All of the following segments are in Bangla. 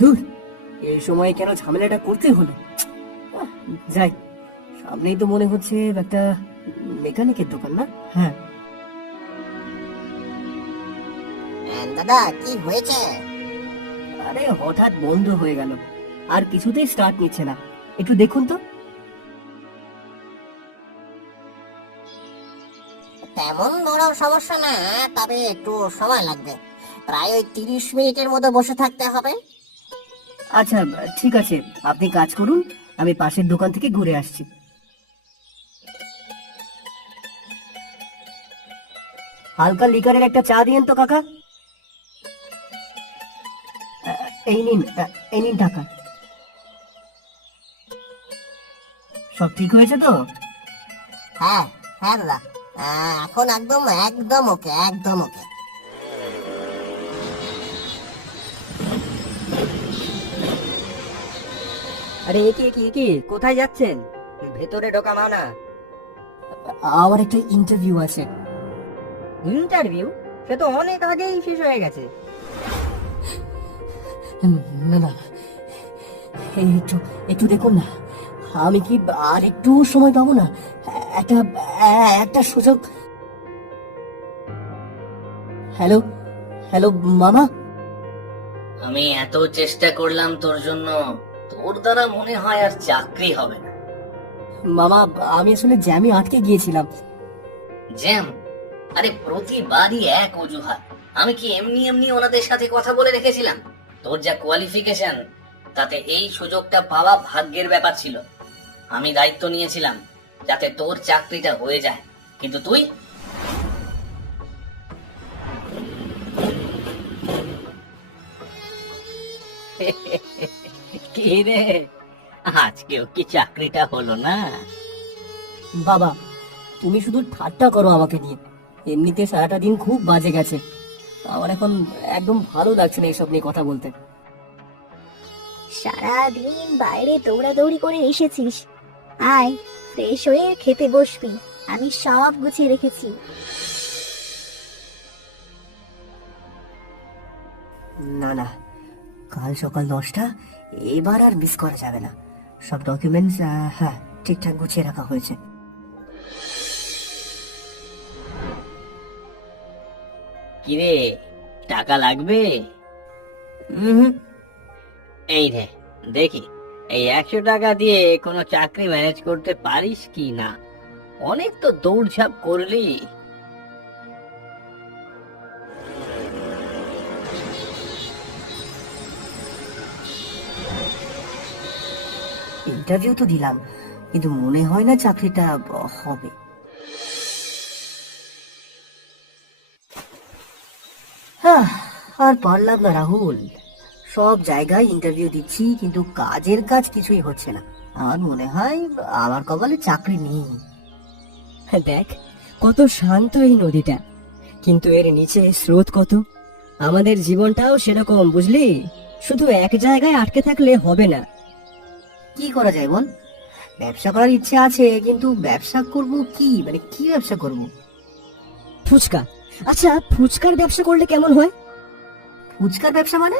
দূর, এই সময় কেন ঝামেলাটা করতে হলো। যাই, সামনেই তো মনে হচ্ছে একটা মেকানিকের দোকান, না? হ্যাঁ। দাদা কি হয়েছে? আরে হঠাৎ বন্ধ হয়ে গেল, আর কিছুতেই স্টার্ট নিচ্ছে না। একটু দেখুন তো। তেমন বড় সমস্যা না, তবে একটু সময় লাগবে। প্রায় ওই 30 মিনিটের মতো বসে থাকতে হবে। আচ্ছা, ঠিক আছে, আপনি কাজ করুন, আমি পাশের দোকান থেকে ঘুরে আসছি। হালকা লিকারের একটা চা দিয়েন তো কাকা। এই নিন, এই নিন টাকা। সব ঠিক হয়েছে তো? হ্যাঁ হ্যাঁ দাদা, এখন একদম একদম ওকে, একদম ওকে। আরে এ কি কোথায় যাচ্ছেন? ভেতরে ঢোকা মানা। আমার একটা ইন্টারভিউ আছে। ইন্টারভিউ? সে তো অনেক আগেই শেষ হয়ে গেছে। না না, এই একটু একটু দেখুন না, আমি কি আর একটু সময় পাবো না? একটা একটা সুযোগ। হ্যালো, হ্যালো মামা। আমি এত চেষ্টা করলাম তোর জন্য, তোর দ্বারা মনে হয় আর চাকরি হবে না। মামা, আমি আসলে জ্যামে আটকে গিয়েছিলাম। জ্যাম? আরে প্রতিবারই এক অজুহাত। আমি কি এমনি এমনি ওনাদের সাথে কথা বলে রেখেছিলাম? তোর যা কোয়ালিফিকেশন, তাতে এই সুযোগটা পাওয়া ভাগ্যের ব্যাপার ছিল। আমি দায়িত্ব নিয়েছিলাম যাতে তোর চাকরিটা হয়ে যায়, কিন্তু তুই কি রে, আজকেও কি চাকরিটা হলো না? বাবা, তুমি শুধু ঠাট্টা করো আমাকে নিয়ে। এমনিতে সারাটা দিন খুব বাজে গেছে, আমার এখন একদম ভালো লাগছে না এসব নিয়ে কথা বলতে। সারাদিন বাইরে দৌড়াদৌড়ি করে এসেছিস, আয় ফ্রেশ হয়ে খেতে বসবি, আমি সব গুছিয়ে রেখেছি। না না, কাল সকাল 10টা, এবার আর মিস করা যাবে না। সব ডকুমেন্টস হ্যাঁ ঠিকঠাক গুছিয়ে রাখা হয়েছে। কিরে, টাকা লাগবে? এই রে, দেখি এই 100 টাকা দিয়ে কোনো চাকরি ম্যানেজ করতে পারিস কি না। অনেক তো দৌড়ঝাঁপ করলি। ইন্টারভিউ তো দিলাম, কিন্তু মনে হয় না চাকরিটা হবে। আর পারলাম না রাহুল, সব জায়গায় ইন্টারভিউ দিচ্ছি, কিন্তু কাজের কাজ কিছুই হচ্ছে না। আমার মনে হয় আমার কপালে চাকরি নেই। দেখ কত শান্ত এই নদীটা, কিন্তু এর নিচে স্রোত কত। আমাদের জীবনটাও সেরকম, বুঝলি? শুধু এক জায়গায় আটকে থাকলে হবে না। কি করা যায় বল? ব্যবসা করার ইচ্ছে আছে, কিন্তু ব্যবসা করব কি, মানে কি ব্যবসা করব? ফুচকা। আচ্ছা, ফুচকার ব্যবসা করলে কেমন হয়? ফুচকার ব্যবসা মানে?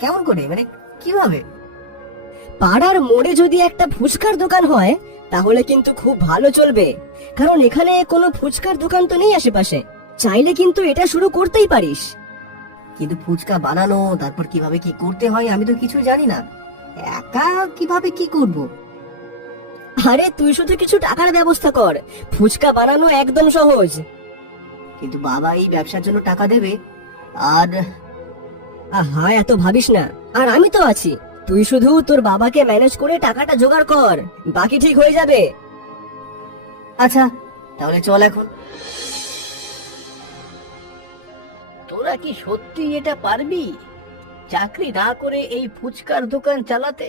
কেমন করে, মানে কিভাবে? পাড়ার মোড়ে যদি একটা ফুচকার দোকান হয় তাহলে কিন্তু খুব ভালো চলবে, কারণ এখানে কোনো ফুচকার দোকান তো নেই আশেপাশে। চাইলে কিন্তু এটা শুরু করতেই পারিস। কিন্তু ফুচকা বানানো, তারপর কিভাবে কি করতে হয়, আমি তো কিছু জানি না। একা কিভাবে কি করব? আরে তুই শুধু কিছু টাকার ব্যবস্থা কর, ফুচকা বানানো একদম সহজ। কিন্তু বাবা এই ব্যবসার জন্য টাকা দেবে, আর আহা, এত ভাবিস না, আর আমি তো আছি। তুই শুধু তোর বাবাকে ম্যানেজ করে টাকাটা জোগাড় কর, বাকি ঠিক হয়ে যাবে। আচ্ছা, তাহলে চল এখন। তোরা কি সত্যি এটা পারবি, চাকরি না করে এই ফুচকার দোকান চালাতে?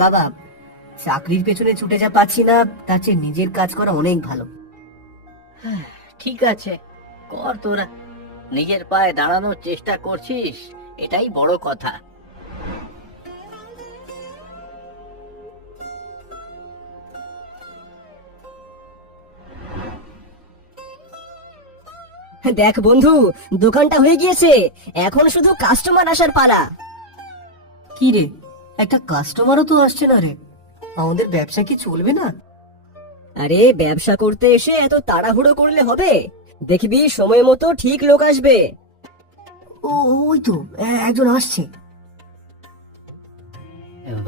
বাবা, চাকরির পেছনে ছুটে যা পাচ্ছি না, তার চেয়ে নিজের কাজ করা অনেক ভালো। ঠিক আছে, কর। তোরা নিজের পায়ে দাঁড়ানোর চেষ্টা করছিস, এটাই বড় কথা। দেখ বন্ধু, দোকানটা হয়ে গিয়েছে, এখন শুধু কাস্টমার আসার পালা। কি রে, একটা কাস্টমারও তো আসছে না রে, আমাদের ব্যবসা কি চলবে না? আরে ব্যবসা করতে এসে এত তাড়াহুড়ো করলে হবে? দেখবি সময় মতো ঠিক লোক আসবে। ও, ওই তো একজন আসছে।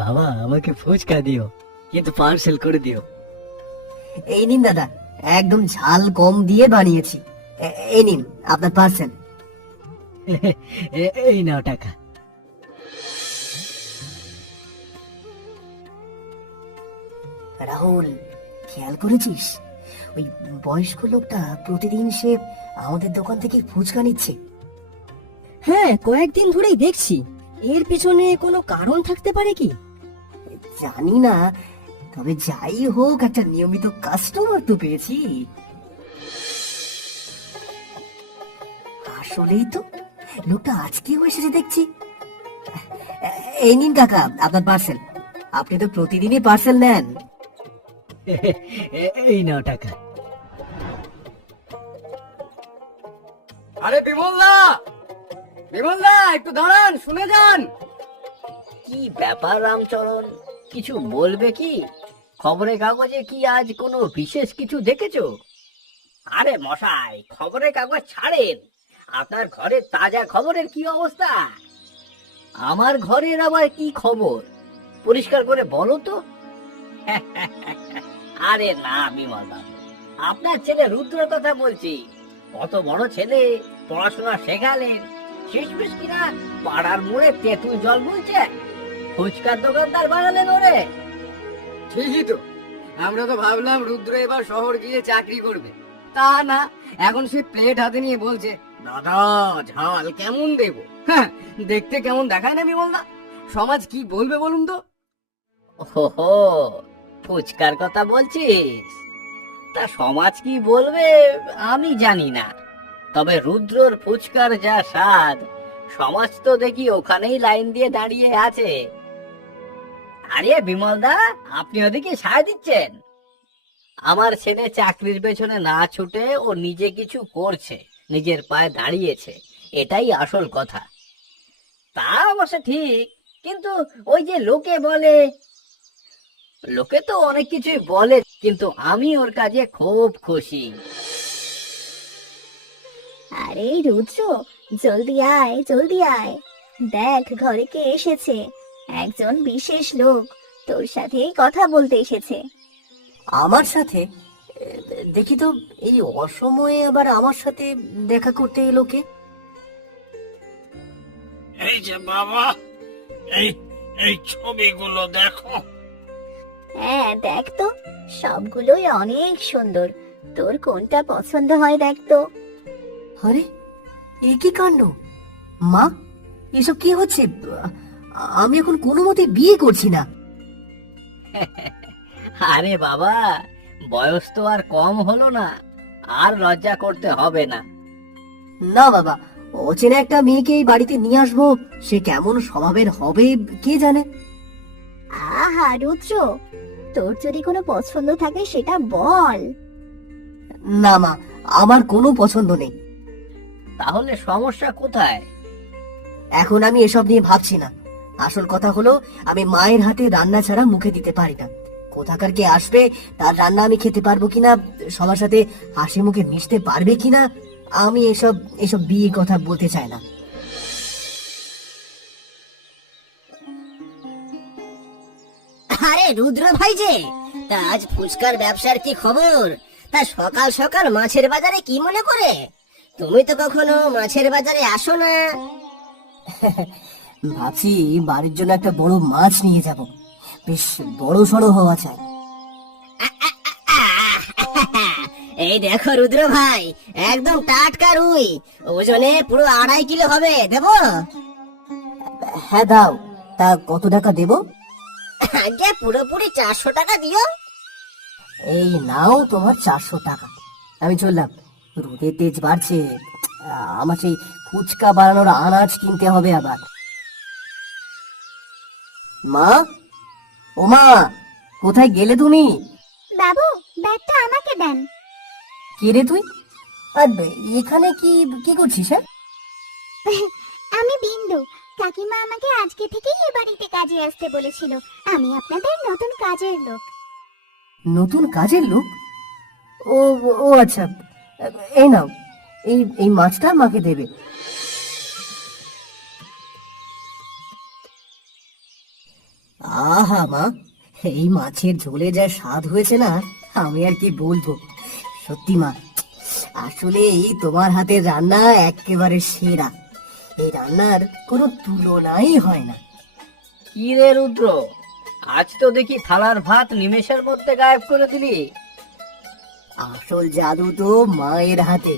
বাবা আমাকে ফুচকা দিও, কিন্তু পার্সেল করে দিও। এই নিন দাদা, একদম ঝাল কম দিয়ে বানিয়েছি। এই নিন আপনার পার্সেল। এই নাও টাকা। রাহুল, খেয়াল করেছিস ওই বয়স্ক লোকটা প্রতিদিন সে আমাদের দোকান থেকে ফুচকা নিচ্ছে? হ্যাঁ, কয়েকদিন ধরেই দেখছি। এর পিছনে কোনো কারণ থাকতে পারে কি? জানি না, তবে যাই হোক একটা নিয়মিত কাস্টমার তো পেয়েছি। আসলেই তো, লোকটা আজকেও এসেছে দেখছি। এই নিন কাকা আপনার পার্সেল, আপনি তো প্রতিদিনই পার্সেল নেন। এই নাও টাকা। আরে বিমলদা, বিমলদা একটু দাঁড়ান, শুনে যান। কি ব্যাপার রামচরণ, কিছু বলবে কি? খবরের কাগজে কি আজ কোনো বিশেষ কিছু দেখেছো? আরে মশাই, খবরের কাগজ ছাড়েন, আপনার ঘরের তাজা খবরের কি অবস্থা? আমার ঘরের আবার কি খবর, পরিষ্কার করে বলো তো। আরে না বিমল বাবু, আপনার ছেলে রুদ্রের কথা বলছি। কত বড় ছেলে, পড়াশোনা শেখালেন, শেষমেশ কিনা পাড়ার মোড়ে তেঁতুল জল বলছে, ফুচকার দোকানদার বানালেন ওরে। ঠিকই তো, আমরা তো ভাবলাম রুদ্র এবার শহর গিয়ে চাকরি করবে, তা না, এখন সে প্লেট হাতে নিয়ে বলছে দাদা ঝাল কেমন দেবো। হ্যাঁ, দেখতে কেমন দেখায় না বিমলদা? সমাজ কি বলবে বলুন তো? ওহো, ফুচকার কথা বলছিস? তা সমাজ কি বলবে আমি জানি না, তবে রুদ্রর ফুচকার যা স্বাদ, সমাজ তো দেখি ওখানেই লাইন দিয়ে দাঁড়িয়ে আছে। আরে বিমলদা, আপনি ওদিকে সায় দিচ্ছেন? আমার ছেলে চাকরির পেছনে না ছুটে ও নিজে কিছু করছে, নিজের পায়ে দাঁড়িয়েছে, এটাই আসল কথা। তা অবশ্য ঠিক, কিন্তু ওই যে লোকে বলে, লোকে তো অনেক কিছুই বলে, কিন্তু আমি ওর কাজে খুব খুশি। আরে রুদ্র, জলদি আয় জলদি আয়, দেখ ঘরে কে এসেছে। একজন বিশেষ লোক তোর সাথেই কথা বলতে এসেছে। আমার সাথে? দেখি তো, এই অসময়ে আবার আমার সাথে দেখা করতে এলো কে? এই যে বাবা, এই এই ছবিগুলো দেখো। হ্যাঁ দেখ তো, সবগুলোই অনেক সুন্দর। তোর কোনটা পছন্দ হয় দেখ তো। আরে, এ কি কাণ্ড! মা, এসব কি হচ্ছে? আমি এখন কোনো মতে বিয়ে করছি না। আরে বাবা, বয়স তো আর কম হলো না, আর লজ্জা করতে হবে না। না বাবা, অচেনা একটা মেয়েকে এই বাড়িতে নিয়ে আসবো, সে কেমন স্বভাবের হবে কে জানে। আহা রুদ্র, তোর যদি কোনো পছন্দ থাকে সেটা বল। না মা, আমার কোনো পছন্দ নেই। তাহলে সমস্যা কোথায়? এখন আমি এসব নিয়ে ভাবছি না। আসল কথা হলো, আমি মায়ের হাতে রান্না ছাড়া মুখে দিতে পারি না। কোথাকার কে আসবে, তার রান্না আমি খেতে পারবো কিনা, সবার সাথে হাসি মুখে মিশতে পারবে কিনা, আমি এসব এসব বিয়ে কথা বলতে চাই না। আরে রুদ্র ভাই যে, তা আজ ফুচকার ব্যবসার কি খবর? তা সকাল সকাল মাছের বাজারে কি মনে করে? তুমি তো কখনো মাছের বাজারে আসো না। ভাবছি বাড়ির জন্য একটা বড় মাছ নিয়ে যাব, বেশ বড় সড়ো হওয়া চাই। এই দেখো রুদ্র ভাই, একদম টাটকা রুই, ওজনে পুরো 2.5 কিলো হবে, দেবো? হ্যাঁ দাও। তা কত টাকা দেব? আগে পুরোপুরি 400 টাকা দিও। এই নাও তোমার 400 টাকা। আমি চললাম, রোদের তেজ বাড়ছে, আমার সেই ফুচকা বানানোর আনাজ কিনতে হবে আবার। মা, ও মা, কোথায় গেলে তুমি? বাবু, ব্যাগটা আমাকে দেন। কে রে তুই? আর এখানে কি কি করছিস? হ্যাঁ, আমি বিন্দু, কাকিমা আমাকে আজকে থেকেই এ বাড়িতে কাজে আসতে বলেছিল। আমি আপনাদের নতুন কাজের লোক। নতুন কাজের লোক? ও ও আচ্ছা, এই নাও, এই এই মাছটা মাকে দেবে। আহা মা, এই মাছের ঝোলে যা স্বাদ হয়েছে না, আমি আর কি বলবো। সত্যি মা, আসলে এই তোমার হাতের রান্না একেবারে সেরা। এই রান্নার কোনো তুলনাই হয় না। কি রে রুদ্র, আজ তো দেখি থালার ভাত নিমেষের মধ্যে গায়েব করে দিলি। আসল জাদু তো মায়ের হাতে।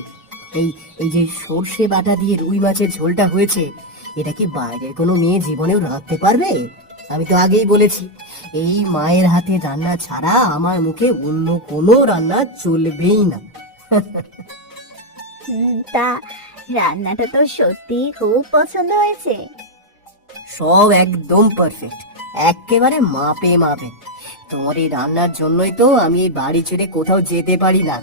এই এই যে সর্ষে বাটা দিয়ে রুই মাছের ঝোলটা হয়েছে, এটা কি বাইরের কোনো মেয়ে জীবনেও রাঁধতে পারবে? আমি তো আগেই বলেছি, এই মায়ের হাতে রান্না ছাড়া আমার মুখে অন্য কোনো রান্না চলবেই না। তা রান্নাটা তো সত্যি খুব পছন্দ হয়েছে। সব একদম পারফেক্ট, একেবারে মাপে মাপে। তোমার এই রান্নার জন্যই তো আমি এই বাড়ি ছেড়ে কোথাও যেতে পারি না।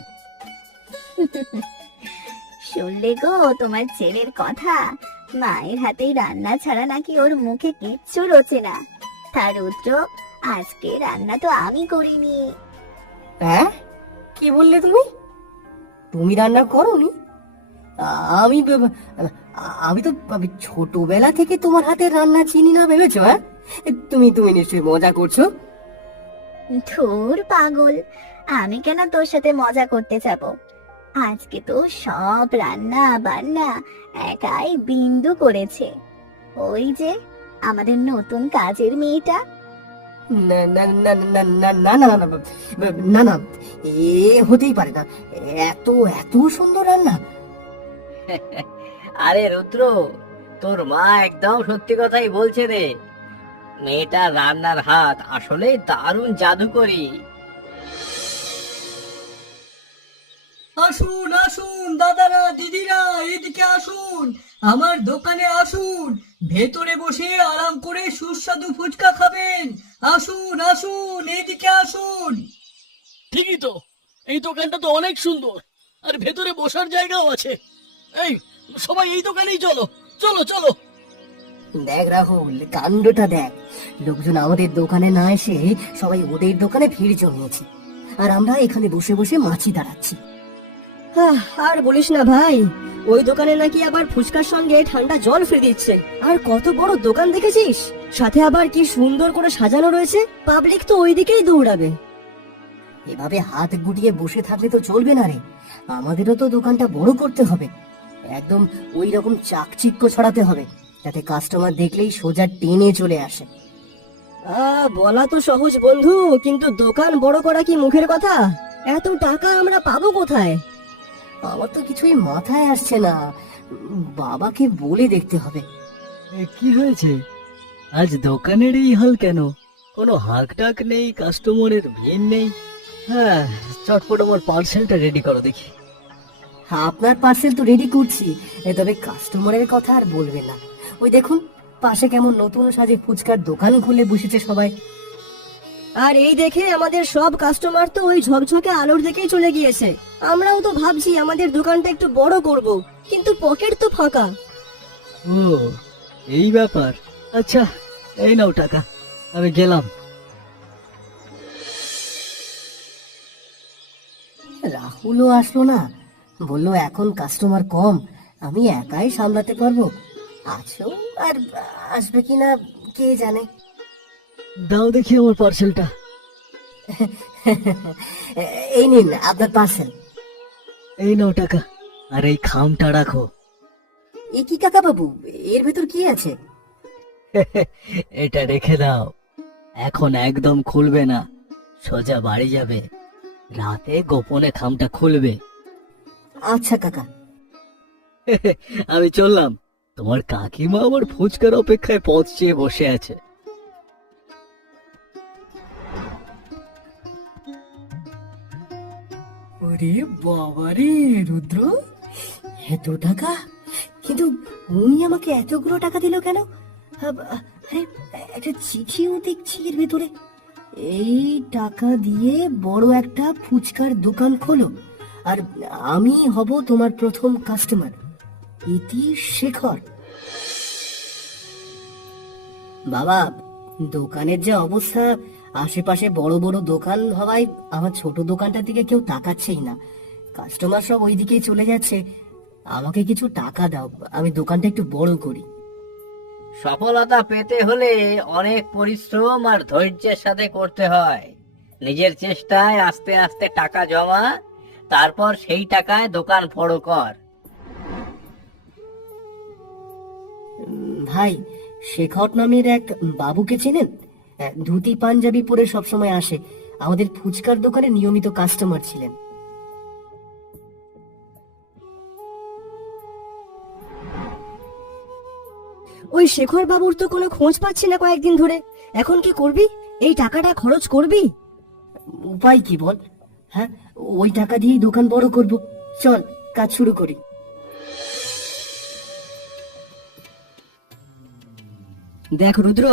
শুনলে গো তোমার ছেলের কথা, মায়ের হাতে রান্না ছাড়া নাকি ওর মুখে কিচ্ছু রোচে না। তা রুদ্র, আজকে রান্না তো আমি করিনি। হ্যাঁ, কি বললে তুমি? তুমি রান্না করোনি? আমি আমি তো ছোটবেলা থেকে তোমার হাতের রান্না চিনি না ভেবেছো? হ্যাঁ, তুমি তুমি নিশ্চয়ই মজা করছো। ধুর পাগল, আমি কেন তোর সাথে মজা করতে যাব? আজকে তো সব রান্না বান্না একাই বিন্দু করেছে। ওই যে আমাদের নতুন কাজের মেয়েটা। না না না না না না না না না না, এ হতেই পারে না। এত এত সুন্দর রান্না! আরে রুদ্র, তোর মা একদম সত্যি কথাই বলছে রে। মেয়েটার রান্নার হাত আসলে দারুণ জাদুকরি। আসুন আসুন দাদারা দিদিরা, এদিকে আসুন, আমার দোকানে আসুন, ভেতরে বসে আরাম করে সুস্বাদু ফুচকা খাবেন। আসুন আসুন, এদিকে আসুন। ঠিকই তো, এই দোকানটা তো অনেক সুন্দর, আর ভেতরে বসার জায়গাও আছে। এই সবাই এই দোকানেই চলো, চলো চলো। দেখ রাহুল, কাণ্ডটা দেখ। লোকজন আমাদের দোকানে না এসে সবাই ওদের দোকানে ভিড় জমিয়েছে, আর আমরা এখানে বসে বসে মাছি দাঁড়াচ্ছি। আর বলিস না ভাই, ওই দোকানে নাকি আবার ফুচকার সঙ্গে ঠান্ডা জল ফ্রি দিচ্ছে। আর কত বড় দোকান দেখেছিস, সাথে আবার কি সুন্দর করে সাজানো রয়েছে। পাবলিক তো ওই দিকেই দৌড়াবে। এভাবে হাত গুটিয়ে বসে থাকলে তো চলবে না রে, আমাদেরও তো দোকানটা বড় করতে হবে। একদম ওই রকম চাকচিক্য ছড়াতে হবে, যাতে কাস্টমার দেখলেই সোজা টেনে চলে আসে। বলা তো সহজ বন্ধু, কিন্তু দোকান বড় করা কি মুখের কথা? এত টাকা আমরা পাবো কোথায়? আমার তো কিছুই মাথায় আসছে না, বাবাকে বলে দেখতে হবে। কি হয়েছে আজ দোকানের এই হাল কেন? কোনো হাক ডাক নেই, কাস্টমারের ভিড় নেই। হ্যাঁ, চটপট আমার পার্সেলটা রেডি করো দেখি। আপনার পার্সেল তো রেডি করছি, তবে কাস্টমারের কথা আর বলবেন না। ওই দেখুন, পাশে কেমন নতুন সাজে ফুচকার দোকান খুলে বসেছে সবাই। আর এই দেখে আমাদের সব কাস্টমার তো ওই ঝকঝকে আলোর দিকেই চলে গিয়েছে। আমরাও তো ভাবছি আমাদের দোকানটা একটু বড় করব, কিন্তু পকেট তো ফাঁকা। ও, এই ব্যাপার। আচ্ছা, এই নাও টাকা, আমি গেলাম। রাহুলও আসলো না, বললো এখন কাস্টমার কম, আমি একাই সামলাতে পারবো। আছো আর আসবে কিনা কে জানে। দাও দেখি আমার পার্সেলটা। এই নিন আপনার পার্সেল। এই নাও টাকা, আর এই খামটা রাখো। এ কি কাকা বাবু, এর ভেতর কি আছে? এটা রেখে দাও, এখন একদম খুলবে না, সোজা বাড়ি যাবে, রাতে গোপনে খামটা খুলবে। আচ্ছা কাকা। আমি চললাম, তোমার কাকিমা আমার ফুচকার অপেক্ষায় পথ চেয়ে বসে আছে। ওরে বাবারে রুদ্র, এত টাকা! কিন্তু উনি আমাকে এতগুলো টাকা দিল কেন? আরে, একটা চিঠিও দেখছি এর ভেতরে। এই টাকা দিয়ে বড় একটা ফুচকার দোকান খোলো, আর আমি হব তোমার প্রথম কাস্টমার। ইতি শেখর। বাবা, দোকানের যে অবস্থা, আশেপাশে বড় বড় দোকান হওয়ায় আমার ছোট দোকানটার দিকে কেউ তাকাচ্ছেই না। কাস্টমার সব ওই দিকেই চলে যাচ্ছে। আমাকে কিছু টাকা দাও, আমি দোকানটা একটু বড় করি। সফলতা পেতে হলে অনেক পরিশ্রম আর ধৈর্যের সাথে করতে হয়। নিজের চেষ্টায় আস্তে আস্তে টাকা জমা, তারপর সেই টাকায় দোকান বড় কর। ভাই, শেখর নামের এক বাবুকে চেনেন? ধুতি পাঞ্জাবি পরে সবসময় আসে, আমাদের ফুচকার দোকানে নিয়মিত কাস্টমার ছিলেন। ওই শেখর বাবুর তো কোনো খোঁজ পাচ্ছি না কয়েকদিন ধরে। এখন কি করবি? এই টাকাটা খরচ করবি? উপায় কি বল? হ্যাঁ, ওই টাকা দিয়েই দোকান বড় করব। চল, কাজ শুরু করি। দেখ রুদ্র,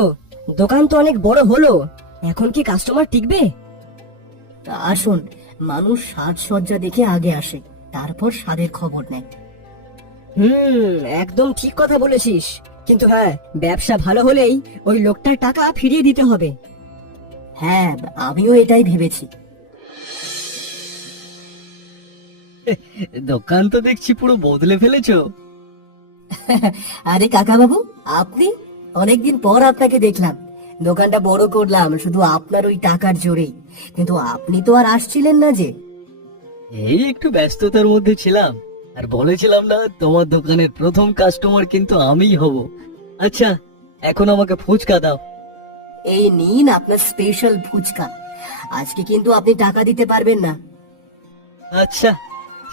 দোকান তো অনেক বড় হলো, এখন কি কাস্টমার টিকবে? আসুন, মানুষ সাজসজ্জা দেখে আগে আসে, তারপর স্বাদের খবর নেয়। একদম ঠিক কথা বলেছিস। কিন্তু হ্যাঁ, ব্যবসা ভালো হলেই ওই লোকটার টাকা ফিরিয়ে দিতে হবে। হ্যাঁ, আমিও এটাই ভেবেছি। দোকান তো দেখছি পুরো বদলে ফেলেছো। আরে কাকা বাবু, আপনি? অনেকদিন পর আপনাকে দেখলাম। দোকানটা বড় করলাম শুধু আপনার ওই টাকার জোরেই, কিন্তু আপনি তো আর আসছিলেন না যে। এই একটু ব্যস্ততার মধ্যে ছিলাম, আর বলেছিলাম না তোমার দোকানের প্রথম কাস্টমার কিন্তু আমিই হব। আচ্ছা, এখন আমাকে ফুচকা দাও। এই নিন আপনার স্পেশাল ফুচকা। আজকে কিন্তু আপনি টাকা দিতে পারবেন না। আচ্ছা,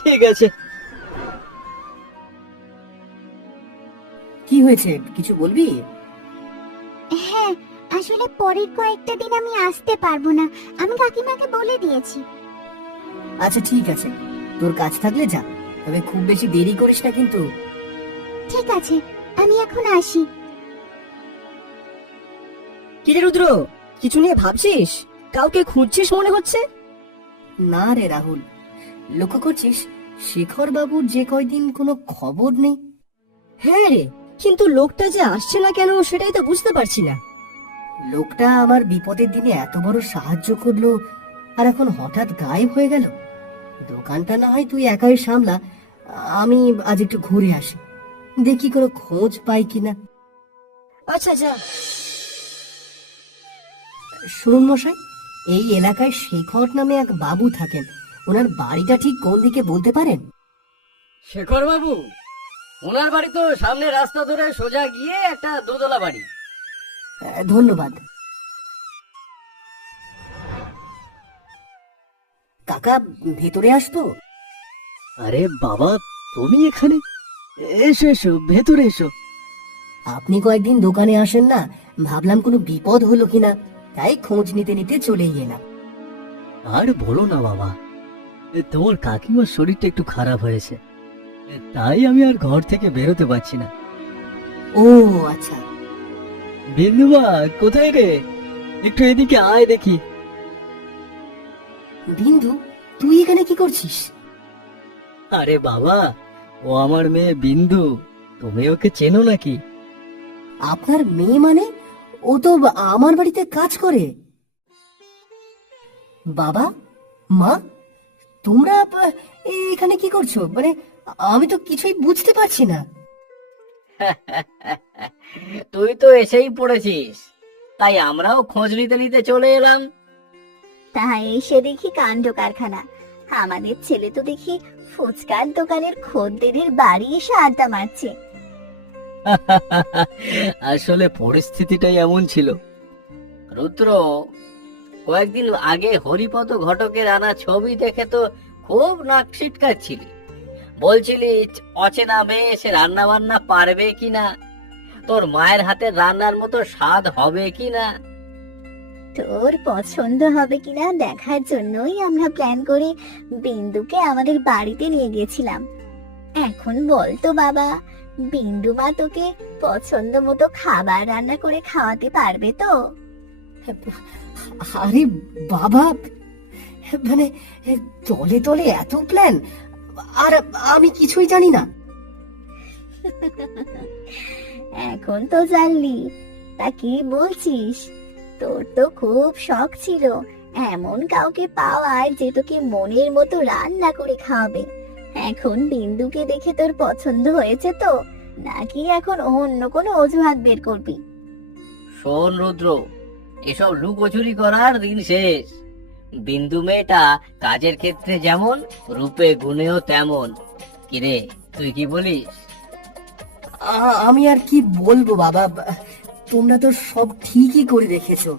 ঠিক আছে। কি হয়েছে, কিছু বলবি? হ্যাঁ, আসলে পরের কয়েকটা দিন আমি আসতে পারবো না, আমি কাকিমাকে বলে দিয়েছি। আচ্ছা ঠিক আছে, তোর কাজ থাকলে যা, তবে খুব বেশি দেরি করিস না কিন্তু। ঠিক আছে, আমি এখন আসি। কি রে রুদ্র, কিছু নিয়ে ভাবছিস? কাউকে খুঁজছিস মনে হচ্ছে। না রে রাহুল, লক্ষ্য করছিস শেখর বাবুর যে কয়দিন কোনো খবর নেই। হ্যাঁ রে, কিন্তু লোকটা যে আসছে না কেন সেটাই তো বুঝতে পারছি না। লোকটা আমার বিপদের দিনে এত বড় সাহায্য করলো, আর এখন হঠাৎ গায়েব হয়ে গেল। দোকানটা না হয় তুই একাই সামলা, আমি আজ একটু ঘুরে আসি, দেখি কোনো খোঁজ পাই কিনা। আচ্ছা যা। শুনুন মশাই, এই এলাকায় শেখর নামে এক বাবু থাকেন, ওনার বাড়িটা ঠিক কোন দিকে বলতে পারেন? শেখর বাবু, ওনার বাড়ি তো সামনে রাস্তা ধরে সোজা গিয়ে একটা দোতলা বাড়ি। ধন্যবাদ কাকা, ভেতরে আসবো? আরে বাবা, তুমি এখানে? এসো এসো, ভেতরে এসো। আপনি কয়েকদিন দোকানে আসেন না, ভাবলাম কোনো বিপদ হলো কিনা, তাই খোঁজ নিতে নিতে চলেই এলাম। আর বলো না বাবা, তোমার কাকিমার শরীরটা একটু খারাপ হয়েছে, তাই আমি আর ঘর থেকে বেরোতে পারছি না। ও আচ্ছা। বিন্দুমা, কোথায় রে? একটু এদিকে আয় দেখি। বিন্দু, তুই এখানে কি করছিস? আরে বাবা, ও আমার মেয়ে বিন্দু, তুমি ওকে চেনো নাকি? আপনার মেয়ে মানে? ও তো আমার বাড়িতে কাজ করে। বাবা, মা, তোমরা এখানে কি করছো? মানে আমি তো কিছুই বুঝতে পারছি না। তুই তো এসেই পড়েছিস, তাই আমরাও খোঁজ নিতে নিতে চলে এলাম। তাই এসে দেখি কাণ্ড কারখানা। আমাদের ছেলে তো দেখি ফুচকার দোকানের খদ্দেরের বাড়ি এসে আড্ডা মারছে। আসলে পরিস্থিতিটাই এমন ছিল। রুদ্র, কয়েকদিন আগে হরিপদ ঘটকের আনা ছবি দেখে তো খুব নাক ছিটকাচ্ছিলি। বলছিলি অচেনা মেয়ে সে রান্না বান্না পারবে কিনা, তোর মায়ের হাতের রান্নার মতো স্বাদ হবে কিনা। তোর পছন্দ হবে কিনা দেখার জন্যই আমরা প্ল্যান করে বিন্দুকে আমাদের বাড়িতে নিয়ে গেছিলাম। এখন বল তো বাবা, বিন্দু মা তোকে পছন্দ মতো খাবার রান্না করে খাওয়াতে পারবে তো? আরে বাবা, মানে তলে তলে এত প্ল্যান, আর আমি কিছুই জানি না। এখন তো জানলি, তা কি বলছিস? তোর তো খুব শখ ছিল এমন কাউকে পাওয়ার যে তোকে মনের মতো রান্না করে খাওয়াবে। এখন বিন্দুকে দেখে তোর পছন্দ হয়েছে তো, নাকি এখন অন্য কোনো অজুহাত বের করবি? শোন রুদ্র, এসব লুকোচুরি করার দিন শেষ। বিন্দু মেয়েটা কাজের ক্ষেত্রে যেমন, রূপে গুণেও তেমন। কিরে, তুই কি বলিস? আমি আর কি বলবো বাবা, তোমরা তো সব ঠিকই করে রেখেছো।